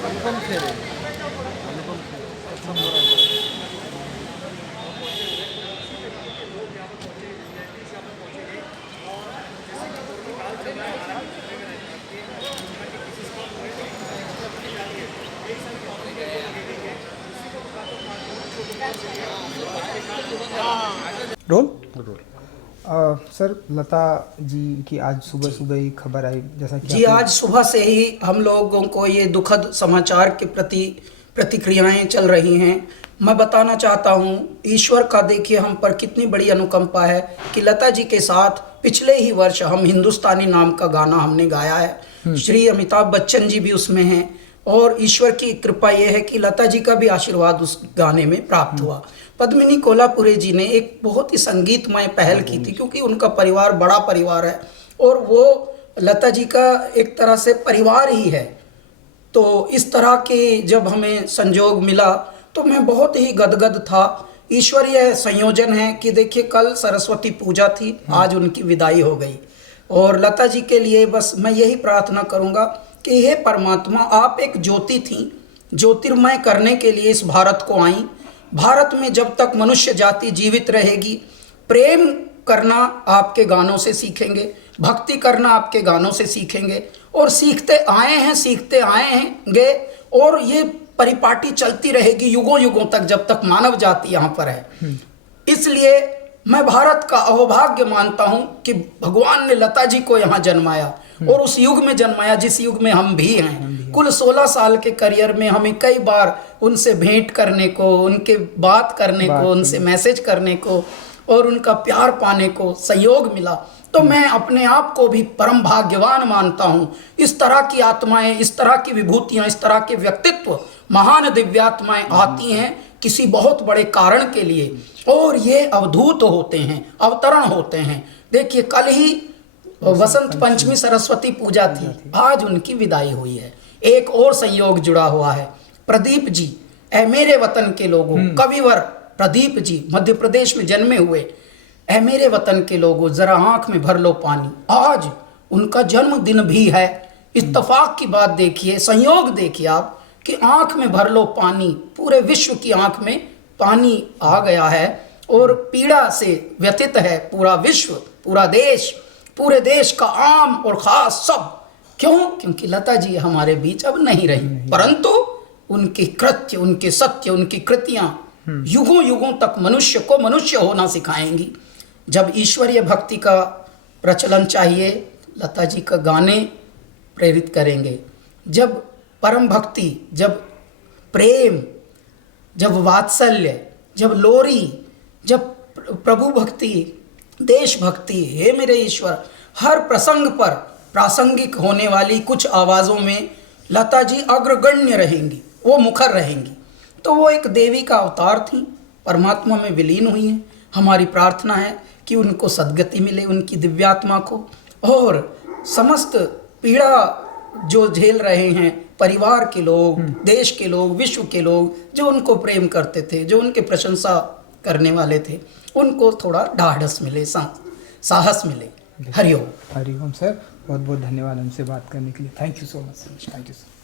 अनुपम खेर है, अनुपम खेर सक्षम बराबर। Role. Role. Sir, Lata ji की आज सुबह सुबह ही खबर आई, जैसा कि जी आज सुबह से ही हम लोगों को ये दुखद समाचार के प्रति प्रतिक्रियाएं चल रही हैं। मैं बताना चाहता हूं, ईश्वर का देखिए हम पर कितनी बड़ी अनुकंपा है कि लता जी के साथ पिछले ही वर्ष हम हिंदुस्तानी नाम का गाना हमने गाया है। श्री अमिताभ बच्चन जी भी उसमें हैं और ईश्वर की कृपा यह है कि लता जी का भी आशीर्वाद उस गाने में प्राप्त हुआ। पद्मिनी कोल्हापुरे जी ने एक बहुत ही संगीतमय पहल की थी, क्योंकि उनका परिवार बड़ा परिवार है और वो लता जी का एक तरह से परिवार ही है। तो इस तरह के जब हमें संजोग मिला तो मैं बहुत ही गदगद था। ईश्वरीय संयोजन है कि देखिए कल सरस्वती पूजा थी, आज उनकी विदाई हो गई और लता जी के लिए बस मैं यही प्रार्थना करूंगा कि हे परमात्मा, आप एक ज्योति थी, ज्योतिर्मय करने के लिए इस भारत को आई। भारत में जब तक मनुष्य जाति जीवित रहेगी, प्रेम करना आपके गानों से सीखेंगे, भक्ति करना आपके गानों से सीखेंगे और सीखते आए हैंगे और ये परिपाटी चलती रहेगी युगों युगों तक, जब तक मानव जाति यहाँ पर है। इसलिए मैं भारत का अहोभाग्य मानता हूँ कि भगवान ने लता जी को यहाँ जन्माया और उस युग में जन्माया जिस युग में हम भी हैं। कुल 16 साल के करियर में हमें कई बार उनसे भेंट करने को, उनके बात करने को, उनसे मैसेज करने को और उनका प्यार पाने को संयोग मिला। तो मैं अपने आप को भी परम भाग्यवान मानता हूँ। इस तरह की आत्माएं, इस तरह की विभूतियाँ, इस तरह के व्यक्तित्व, महान दिव्यात्माएं आती हैं किसी बहुत बड़े कारण के लिए और ये अवधूत होते हैं, अवतरण होते हैं। देखिए कल ही वसंत पंचमी सरस्वती पूजा थी, आज उनकी विदाई हुई है। एक और संयोग जुड़ा हुआ है, प्रदीप जी, ऐ मेरे वतन के लोगों, कविवर प्रदीप जी मध्य प्रदेश में जन्मे हुए। ऐ मेरे वतन के लोगों जरा आंख में भर लो पानी, आज उनका जन्मदिन भी है। इत्तफाक की बात देखिए, संयोग देखिए आप कि आंख में भर लो पानी, पूरे विश्व की आंख में पानी आ गया है और पीड़ा से व्यथित है पूरा विश्व, पूरा देश, पूरे देश का आम और खास सब। क्यों? क्योंकि लता जी हमारे बीच अब नहीं रही, परंतु उनके कृत्य, उनके सत्य, उनकी कृतियां युगों युगों तक मनुष्य को मनुष्य होना सिखाएंगी। जब ईश्वरीय भक्ति का प्रचलन चाहिए, लता जी का गाने प्रेरित करेंगे। जब परम भक्ति, जब प्रेम, जब वात्सल्य, जब लोरी, जब प्रभु भक्ति, देशभक्ति, हे मेरे ईश्वर, हर प्रसंग पर प्रासंगिक होने वाली कुछ आवाज़ों में लता जी अग्रगण्य रहेंगी, वो मुखर रहेंगी। तो वो एक देवी का अवतार थी, परमात्मा में विलीन हुई हैं। हमारी प्रार्थना है कि उनको सद्गति मिले, उनकी दिव्यात्मा को, और समस्त पीड़ा जो झेल रहे हैं परिवार के लोग, देश के लोग, विश्व के लोग, जो उनको प्रेम करते थे, जो उनके प्रशंसा करने वाले थे, उनको थोड़ा ढाढ़स मिले, साहस मिले। हरिओम। हरिओम सर, बहुत बहुत धन्यवाद हमसे बात करने के लिए। Thank you so much. Thank you sir.